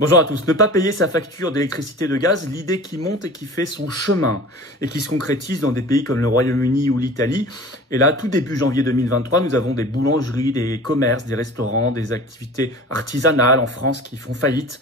Bonjour à tous. Ne pas payer sa facture d'électricité et de gaz, l'idée qui monte et qui fait son chemin et qui se concrétise dans des pays comme le Royaume-Uni ou l'Italie. Et là, tout début janvier 2023, nous avons des boulangeries, des commerces, des restaurants, des activités artisanales en France qui font faillite.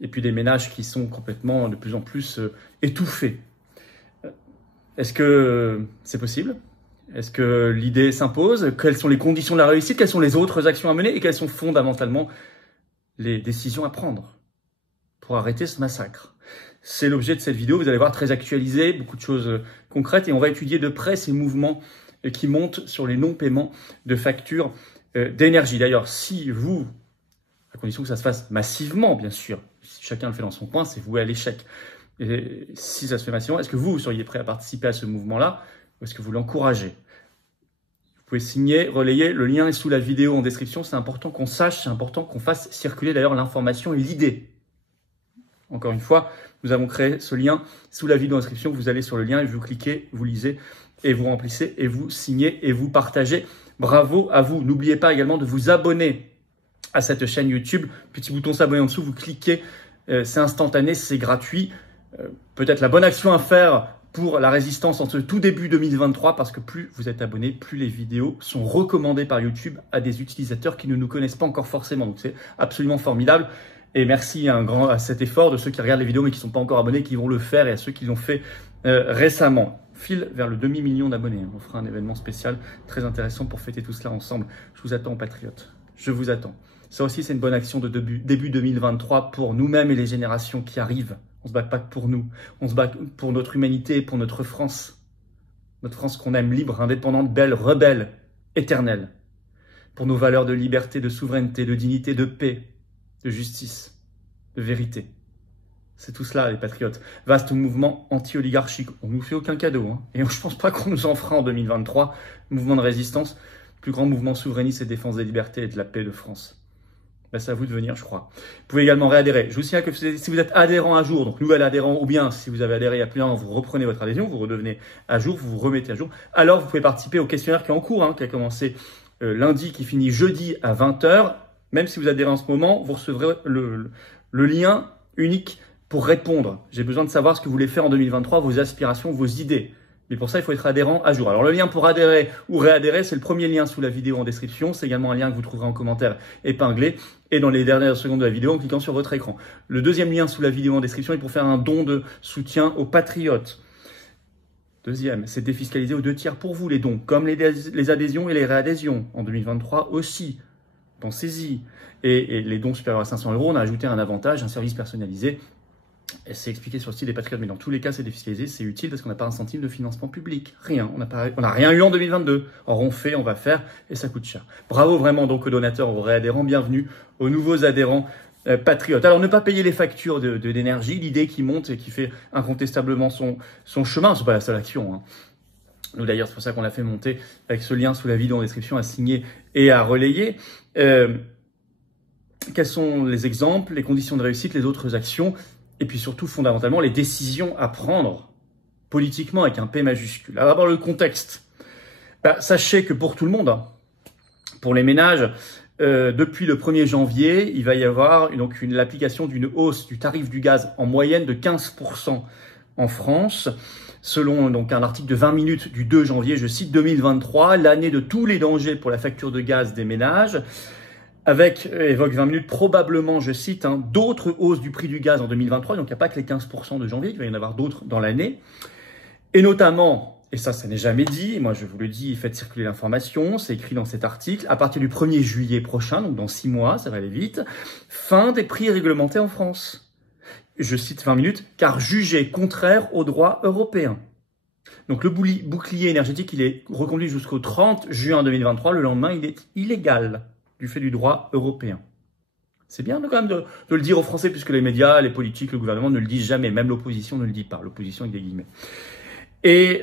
Et puis des ménages qui sont complètement de plus en plus étouffés. Est-ce que c'est possible ? Est-ce que l'idée s'impose ? Quelles sont les conditions de la réussite ? Quelles sont les autres actions à mener ? Et quelles sont fondamentalement les décisions à prendre pour arrêter ce massacre? C'est l'objet de cette vidéo, vous allez voir, très actualisé, beaucoup de choses concrètes, et on va étudier de près ces mouvements qui montent sur les non-paiements de factures d'énergie. D'ailleurs, si vous, à condition que ça se fasse massivement, bien sûr, si chacun le fait dans son coin, c'est voué à l'échec. Et si ça se fait massivement, est-ce que vous seriez prêt à participer à ce mouvement-là, ou est-ce que vous l'encouragez? Vous pouvez signer, relayer, le lien est sous la vidéo en description, c'est important qu'on sache, c'est important qu'on fasse circuler d'ailleurs l'information et l'idée. Encore une fois, nous avons créé ce lien sous la vidéo en description, vous allez sur le lien et vous cliquez, vous lisez et vous remplissez et vous signez et vous partagez. Bravo à vous. N'oubliez pas également de vous abonner à cette chaîne YouTube. Petit bouton s'abonner en dessous, vous cliquez, c'est instantané, c'est gratuit. Peut-être la bonne action à faire pour la résistance en ce tout début 2023, parce que plus vous êtes abonné, plus les vidéos sont recommandées par YouTube à des utilisateurs qui ne nous connaissent pas encore forcément. Donc c'est absolument formidable. Et merci à cet effort de ceux qui regardent les vidéos mais qui ne sont pas encore abonnés, qui vont le faire, et à ceux qui l'ont fait récemment. File vers le demi-million d'abonnés. On fera un événement spécial très intéressant pour fêter tout cela ensemble. Je vous attends, patriotes. Je vous attends. Ça aussi, c'est une bonne action de début 2023 pour nous-mêmes et les générations qui arrivent. On ne se bat pas pour nous, on se bat pour notre humanité, pour notre France. Notre France qu'on aime, libre, indépendante, belle, rebelle, éternelle. Pour nos valeurs de liberté, de souveraineté, de dignité, de paix, de justice, de vérité. C'est tout cela, les patriotes. Vaste mouvement anti-oligarchique. On ne nous fait aucun cadeau, hein. Et je ne pense pas qu'on nous en fera en 2023. Mouvement de résistance, plus grand mouvement souverainiste et défense des libertés et de la paix de France. C'est à vous de venir, je crois. Vous pouvez également réadhérer. Je vous signale que si vous êtes adhérent à jour, donc nouvel adhérent, ou bien si vous avez adhéré il y a plus d'un an, vous reprenez votre adhésion, vous redevenez à jour, vous vous remettez à jour, alors vous pouvez participer au questionnaire qui est en cours, hein, qui a commencé lundi, qui finit jeudi à 20 h. Même si vous adhérez en ce moment, vous recevrez le lien unique pour répondre. J'ai besoin de savoir ce que vous voulez faire en 2023, vos aspirations, vos idées. Mais pour ça, il faut être adhérent à jour. Alors, le lien pour adhérer ou réadhérer, c'est le premier lien sous la vidéo en description. C'est également un lien que vous trouverez en commentaire épinglé et dans les dernières secondes de la vidéo en cliquant sur votre écran. Le deuxième lien sous la vidéo en description est pour faire un don de soutien aux patriotes. Deuxième, c'est défiscalisé aux 2/3 pour vous les dons, comme les adhésions et les réadhésions. En 2023 aussi. Pensez-y. Et les dons supérieurs à 500 €, on a ajouté un avantage, un service personnalisé. C'est expliqué sur le site des Patriotes, mais dans tous les cas, c'est défiscalisé, c'est utile parce qu'on n'a pas un centime de financement public. Rien. On n'a rien eu en 2022. Or, on va faire, et ça coûte cher. Bravo vraiment donc aux donateurs, aux réadhérents. Bienvenue aux nouveaux adhérents patriotes. Alors, ne pas payer les factures d'énergie, l'idée qui monte et qui fait incontestablement son chemin. C'est pas la seule action, hein. Nous, d'ailleurs, c'est pour ça qu'on l'a fait monter avec ce lien sous la vidéo en description à signer et à relayer. Quels sont les exemples, les conditions de réussite, les autres actions? Et puis surtout, fondamentalement, les décisions à prendre politiquement avec un P majuscule. Alors d'abord, le contexte. Sachez que pour tout le monde, hein, pour les ménages, depuis le 1er janvier, il va y avoir l'application d'une hausse du tarif du gaz en moyenne de 15% en France. Selon un article de 20 minutes du 2 janvier, je cite 2023, l'année de tous les dangers pour la facture de gaz des ménages. Avec, évoque 20 minutes, probablement, je cite, hein, d'autres hausses du prix du gaz en 2023. Donc, il n'y a pas que les 15% de janvier, il va y en avoir d'autres dans l'année. Et notamment, et ça n'est jamais dit, moi je vous le dis, faites circuler l'information, c'est écrit dans cet article, à partir du 1er juillet prochain, donc dans 6 mois, ça va aller vite, fin des prix réglementés en France. Je cite 20 minutes, car jugé contraire au droit européen. Donc, le bouclier énergétique, il est reconduit jusqu'au 30 juin 2023. Le lendemain, il est illégal du fait du droit européen. C'est bien quand même de le dire aux Français, puisque les médias, les politiques, le gouvernement ne le disent jamais. Même l'opposition ne le dit pas. L'opposition avec des guillemets. Et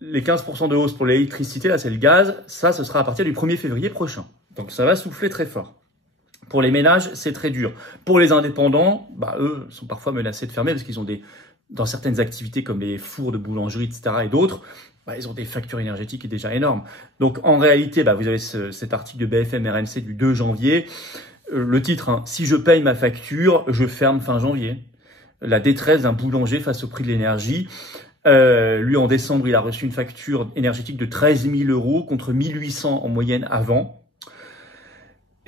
les 15% de hausse pour l'électricité, là c'est le gaz, ça ce sera à partir du 1er février prochain. Donc ça va souffler très fort. Pour les ménages, c'est très dur. Pour les indépendants, eux sont parfois menacés de fermer parce qu'ils ont dans certaines activités comme les fours de boulangerie, etc. et d'autres, ils ont des factures énergétiques qui sont déjà énormes. Donc en réalité, vous avez cet article de BFM RMC du 2 janvier. Le titre, hein, si je paye ma facture, je ferme fin janvier. La détresse d'un boulanger face au prix de l'énergie. Lui, en décembre, il a reçu une facture énergétique de 13 000 € contre 1 800 en moyenne avant.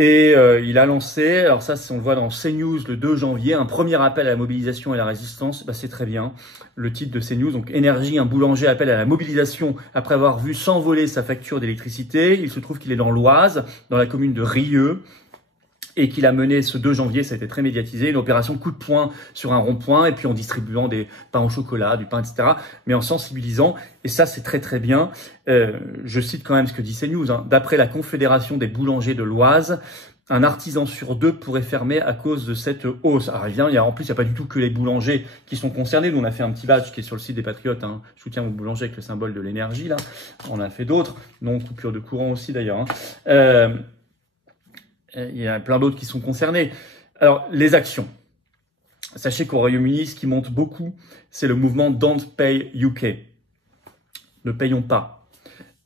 Et il a lancé, alors ça, on le voit dans CNews le 2 janvier, un premier appel à la mobilisation et à la résistance. Bah, c'est très bien. Le titre de CNews, donc Énergie, un boulanger appelle à la mobilisation après avoir vu s'envoler sa facture d'électricité. Il se trouve qu'il est dans l'Oise, dans la commune de Rieux, et qu'il a mené ce 2 janvier, ça a été très médiatisé, une opération coup de poing sur un rond-point, et puis en distribuant des pains au chocolat, du pain, etc., mais en sensibilisant, et ça c'est très très bien. Je cite quand même ce que dit CNews, hein. D'après la Confédération des boulangers de l'Oise, un artisan sur 2 pourrait fermer à cause de cette hausse. Alors évidemment, en plus, il n'y a pas du tout que les boulangers qui sont concernés. Nous, on a fait un petit badge qui est sur le site des Patriotes, hein. Soutien aux boulangers avec le symbole de l'énergie, là. On a fait d'autres, non coupure de courant aussi d'ailleurs, hein. Il y a plein d'autres qui sont concernés. Alors, les actions. Sachez qu'au Royaume-Uni, ce qui monte beaucoup, c'est le mouvement Don't Pay UK. Ne payons pas.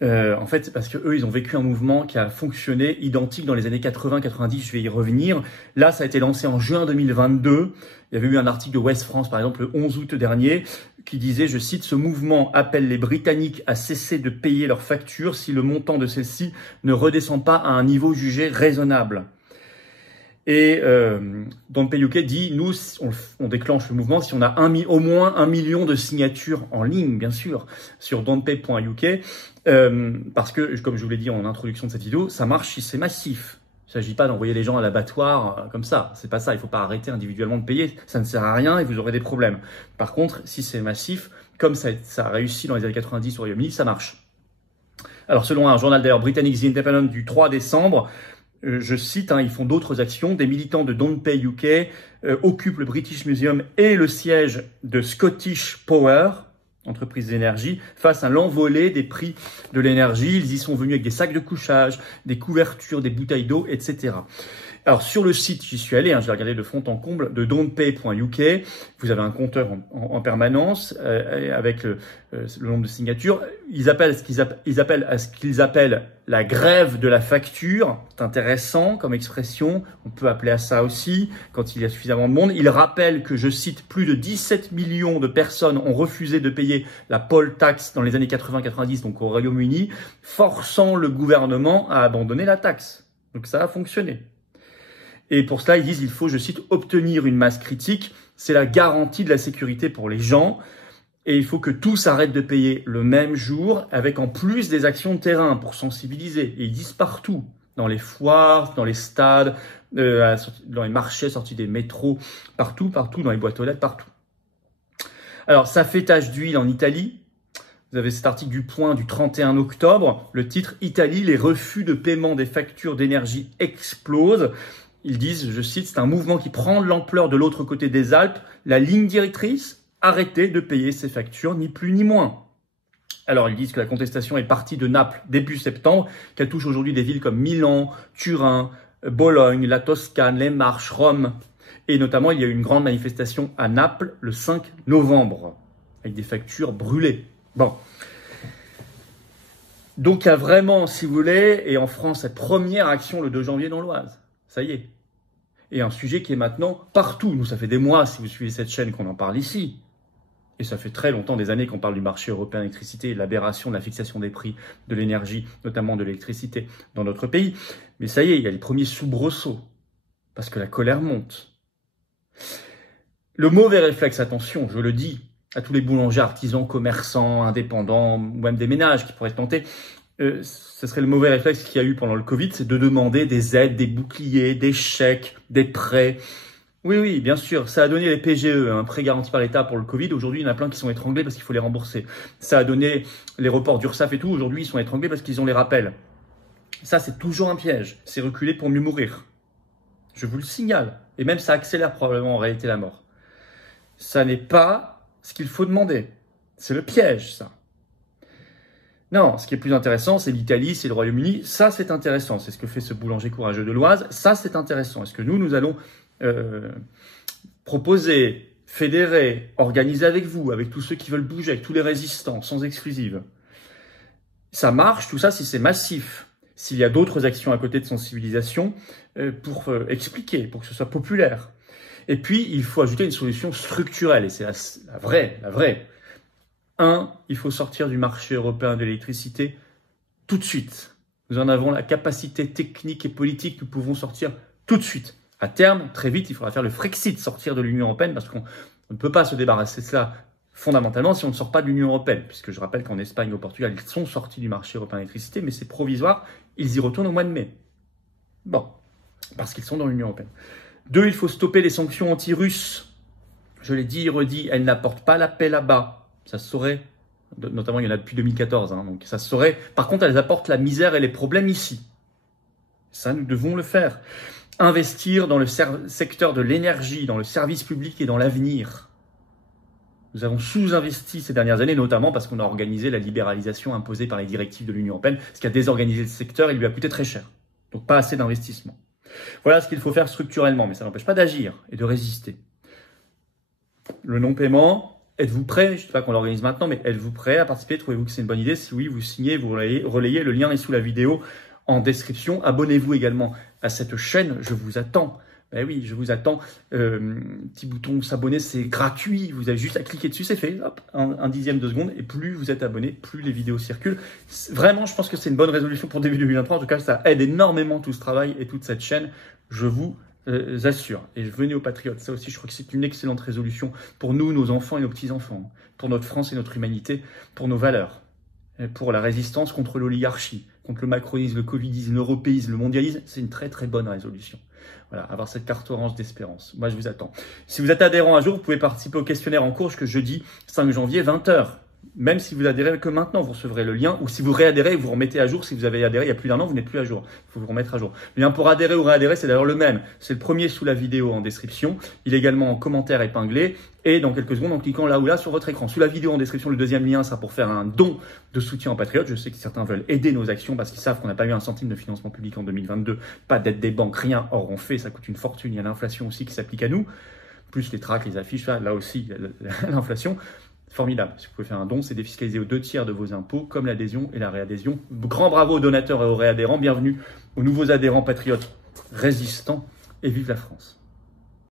En fait, c'est parce que eux, ils ont vécu un mouvement qui a fonctionné identique dans les années 80-90. Je vais y revenir. Là, ça a été lancé en juin 2022. Il y avait eu un article de West France, par exemple, le 11 août dernier, qui disait, je cite, « Ce mouvement appelle les Britanniques à cesser de payer leurs factures si le montant de celles-ci ne redescend pas à un niveau jugé raisonnable. » Et Don't Pay UK dit, nous, on déclenche le mouvement si on a au moins 1 million de signatures en ligne, bien sûr, sur don'tpay.uk, parce que, comme je vous l'ai dit en introduction de cette vidéo, ça marche si c'est massif. Il ne s'agit pas d'envoyer les gens à l'abattoir comme ça, c'est pas ça, il ne faut pas arrêter individuellement de payer, ça ne sert à rien et vous aurez des problèmes. Par contre, si c'est massif, comme ça a réussi dans les années 90 au Royaume-Uni, ça marche. Alors selon un journal d'ailleurs britannique The Independent du 3 décembre, je cite, hein, ils font d'autres actions. Des militants de Don't Pay UK occupent le British Museum et le siège de Scottish Power, entreprise d'énergie, face à l'envolée des prix de l'énergie. Ils y sont venus avec des sacs de couchage, des couvertures, des bouteilles d'eau, etc. Alors sur le site, j'y suis allé, hein, je l'ai regardé de fond en comble, de don'tpay.uk, vous avez un compteur en permanence avec le nombre de signatures. Ils appellent à ce qu'ils appellent la grève de la facture. C'est intéressant comme expression, on peut appeler à ça aussi quand il y a suffisamment de monde. Ils rappellent que, je cite, plus de 17 millions de personnes ont refusé de payer la poll tax dans les années 80-90, donc au Royaume-Uni, forçant le gouvernement à abandonner la taxe. Donc ça a fonctionné. Et pour cela, ils disent, il faut, je cite, obtenir une masse critique. C'est la garantie de la sécurité pour les gens. Et il faut que tous arrêtent de payer le même jour, avec en plus des actions de terrain pour sensibiliser. Et ils disent partout, dans les foires, dans les stades, dans les marchés, sortis des métros, partout, dans les boîtes aux lettres, partout. Alors, ça fait tache d'huile en Italie. Vous avez cet article du Point du 31 octobre. Le titre, Italie, les refus de paiement des factures d'énergie explosent. Ils disent, je cite, c'est un mouvement qui prend de l'ampleur de l'autre côté des Alpes. La ligne directrice, arrêtez de payer ces factures, ni plus ni moins. Alors, ils disent que la contestation est partie de Naples début septembre, qu'elle touche aujourd'hui des villes comme Milan, Turin, Bologne, la Toscane, les Marches, Rome. Et notamment, il y a eu une grande manifestation à Naples le 5 novembre, avec des factures brûlées. Bon. Donc, il y a vraiment, si vous voulez, et en France, cette première action le 2 janvier dans l'Oise. Ça y est. Et un sujet qui est maintenant partout. Nous, ça fait des mois, si vous suivez cette chaîne, qu'on en parle ici. Et ça fait très longtemps, des années, qu'on parle du marché européen de l'électricité et de l'aberration de la fixation des prix de l'énergie, notamment de l'électricité, dans notre pays. Mais ça y est, il y a les premiers soubresauts. Parce que la colère monte. Le mauvais réflexe, attention, je le dis, à tous les boulangers, artisans, commerçants, indépendants, ou même des ménages qui pourraient se tenter, ce serait le mauvais réflexe qu'il y a eu pendant le Covid, c'est de demander des aides, des boucliers, des chèques, des prêts. Oui, bien sûr, ça a donné les PGE, un prêt garanti par l'État pour le Covid. Aujourd'hui, il y en a plein qui sont étranglés parce qu'il faut les rembourser. Ça a donné les reports d'URSSAF et tout. Aujourd'hui, ils sont étranglés parce qu'ils ont les rappels. Ça, c'est toujours un piège. C'est reculer pour mieux mourir. Je vous le signale. Et même, ça accélère probablement en réalité la mort. Ça n'est pas ce qu'il faut demander. C'est le piège, ça. Non, ce qui est plus intéressant, c'est l'Italie, c'est le Royaume-Uni. Ça, c'est intéressant. C'est ce que fait ce boulanger courageux de l'Oise. Ça, c'est intéressant. Est-ce que nous allons proposer, fédérer, organiser avec vous, avec tous ceux qui veulent bouger, avec tous les résistants, sans exclusive. Ça marche, tout ça, si c'est massif. s'il y a d'autres actions à côté de sensibilisation pour expliquer, pour que ce soit populaire. Et puis, il faut ajouter une solution structurelle, et c'est la vraie. Il faut sortir du marché européen de l'électricité tout de suite. Nous en avons la capacité technique et politique, nous pouvons sortir tout de suite. À terme, très vite, il faudra faire le Frexit, sortir de l'Union européenne, parce qu'on ne peut pas se débarrasser de cela fondamentalement si on ne sort pas de l'Union européenne, puisque je rappelle qu'en Espagne et au Portugal, ils sont sortis du marché européen de l'électricité, mais c'est provisoire, ils y retournent au mois de mai. Bon, parce qu'ils sont dans l'Union européenne. 2, il faut stopper les sanctions anti-russes. Je l'ai dit et redit, elles n'apportent pas la paix là-bas. Ça se saurait, notamment il y en a depuis 2014, donc ça se saurait. Par contre, elles apportent la misère et les problèmes ici. Ça, nous devons le faire. Investir dans le secteur de l'énergie, dans le service public et dans l'avenir. Nous avons sous-investi ces dernières années, notamment parce qu'on a organisé la libéralisation imposée par les directives de l'Union européenne, ce qui a désorganisé le secteur et lui a coûté très cher. Donc pas assez d'investissement. Voilà ce qu'il faut faire structurellement, mais ça n'empêche pas d'agir et de résister. Le non-paiement, êtes-vous prêt? Je ne dis pas qu'on l'organise maintenant, mais êtes-vous prêt à participer? Trouvez-vous que c'est une bonne idée? Si oui, vous signez, vous relayez. Le lien est sous la vidéo en description. Abonnez-vous également à cette chaîne, je vous attends. Ben oui, je vous attends. Petit bouton s'abonner, c'est gratuit. Vous avez juste à cliquer dessus, c'est fait. Hop, un dixième de seconde. Et plus vous êtes abonné, plus les vidéos circulent. Vraiment, je pense que c'est une bonne résolution pour début 2023. En tout cas, ça aide énormément tout ce travail et toute cette chaîne. Je vous assure. Et venez aux Patriotes. Ça aussi, je crois que c'est une excellente résolution pour nous, nos enfants et nos petits-enfants. Pour notre France et notre humanité, pour nos valeurs. Pour la résistance contre l'oligarchie, contre le macronisme, le covidisme, l'européisme, le mondialisme. C'est une très très bonne résolution. Voilà, avoir cette carte orange d'espérance. Moi, je vous attends. Si vous êtes adhérent un jour, vous pouvez participer au questionnaire en cours jusque jeudi 5 janvier, 20h. Même si vous adhérez que maintenant, vous recevrez le lien. Ou si vous réadhérez, vous remettez à jour. Si vous avez adhéré il y a plus d'un an, vous n'êtes plus à jour. Il faut vous remettre à jour. Le lien pour adhérer ou réadhérer, c'est d'ailleurs le même. C'est le premier sous la vidéo en description. Il est également en commentaire épinglé. Et dans quelques secondes, en cliquant là ou là sur votre écran. Sous la vidéo en description, le deuxième lien sera pour faire un don de soutien aux Patriotes. Je sais que certains veulent aider nos actions parce qu'ils savent qu'on n'a pas eu un centime de financement public en 2022. Pas d'aide des banques, rien. Or, on fait, ça coûte une fortune. Il y a l'inflation aussi qui s'applique à nous. Plus les tracts, les affiches, là aussi, l'inflation. Formidable. Si vous pouvez faire un don, c'est défiscalisé aux 2/3 de vos impôts, comme l'adhésion et la réadhésion. Grand bravo aux donateurs et aux réadhérents. Bienvenue aux nouveaux adhérents patriotes résistants et vive la France.